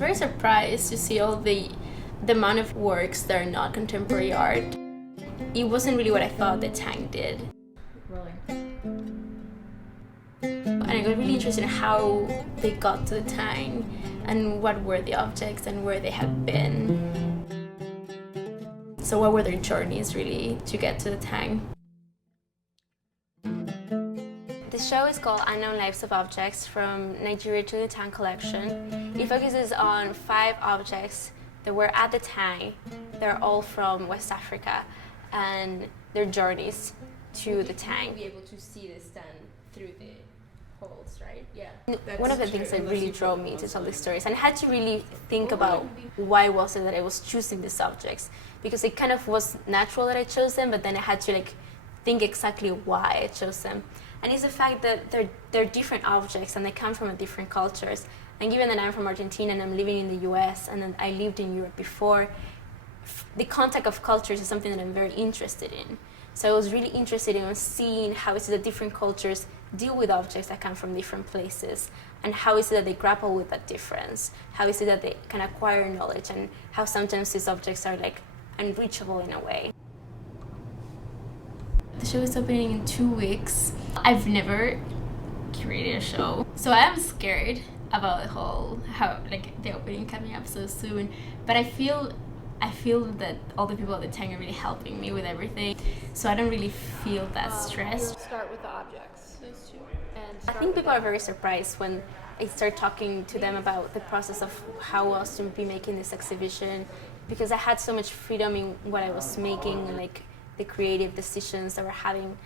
very surprised to see all the amount of works that are not contemporary art. It wasn't really what I thought the Tang did. And I got really interested in how they got to the Tang and what were the objects and where they had been. So what were their journeys really to get to the Tang? The show is called Unknown Lives of Objects from Nigeria to the Tang collection. It focuses on 5 objects that were at the Tang. They're all from West Africa and their journeys to the Tang. You'll be able to see this then through the holes, right? Yeah. One of the things that really drove me to tell these stories, and I had to really think about why was it that I was choosing these subjects, because it kind of was natural that I chose them, but then I had to think exactly why I chose them. And it's the fact that they're different objects and they come from different cultures. And given that I'm from Argentina and I'm living in the US and then I lived in Europe before, the contact of cultures is something that I'm very interested in. So I was really interested in seeing how is it that different cultures deal with objects that come from different places, and how is it that they grapple with that difference, how is it that they can acquire knowledge, and how sometimes these objects are unreachable in a way. The show is opening in 2 weeks. I've never curated a show, so I am scared about how the opening coming up so soon, but I feel that all the people at the Tang are really helping me with everything, so I don't really feel that stressed. We'll start with the objects, those 2. I think people are very surprised when I start talking to them about the process of how I was to be making this exhibition, because I had so much freedom in what I was making, and the creative decisions that we're having.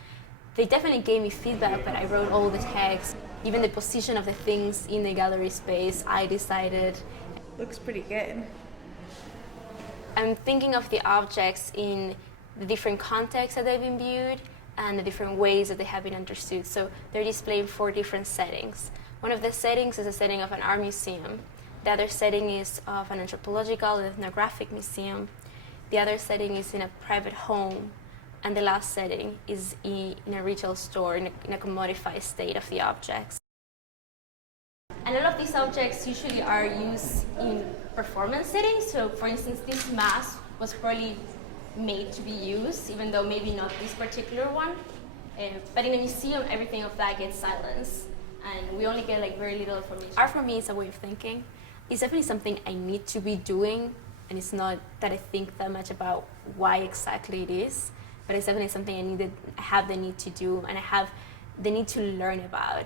They definitely gave me feedback, but I wrote all the text. Even the position of the things in the gallery space, I decided. Looks pretty good. I'm thinking of the objects in the different contexts that they've been viewed and the different ways that they have been understood. So they're displayed in 4 different settings. One of the settings is a setting of an art museum. The other setting is of an anthropological and ethnographic museum. The other setting is in a private home. And the last setting is in a retail store in a commodified state of the objects. And all of these objects usually are used in performance settings. So for instance, this mask was probably made to be used, even though maybe not this particular one. But in a museum, everything of that gets silenced. And we only get very little information. Art for me is a way of thinking. It's definitely something I need to be doing. And it's not that I think that much about why exactly it is. But it's definitely something I have the need to do, and I have the need to learn about.